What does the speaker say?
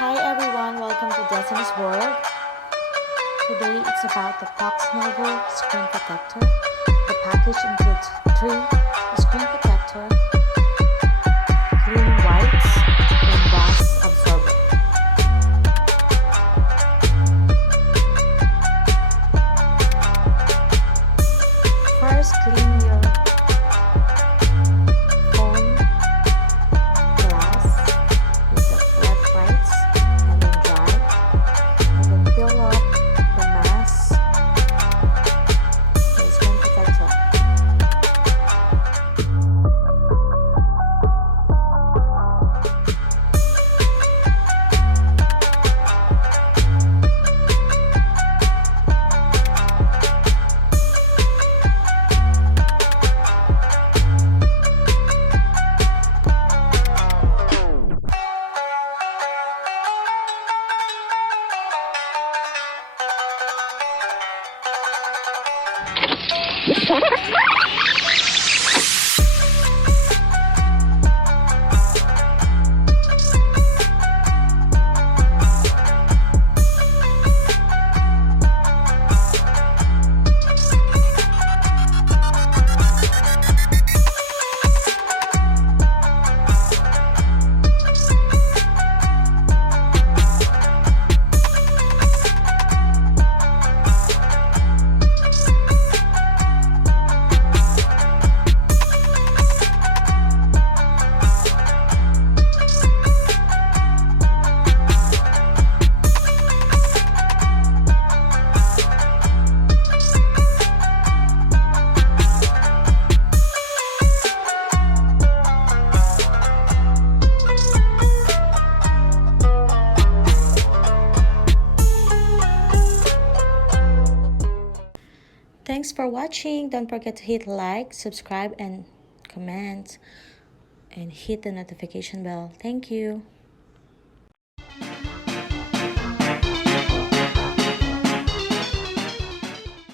Hi everyone, welcome to Destiny's World. Today it's about the Foxnovo screen protector. The package includes 3 screen protector, clean wipes, and dust absorber. First, clean your phone glass with the wet wipes and then dry, and then peel off the mask and screen protector. Thanks for watching. Don't forget to hit like, subscribe, and comment, and hit the notification bell. Thank you.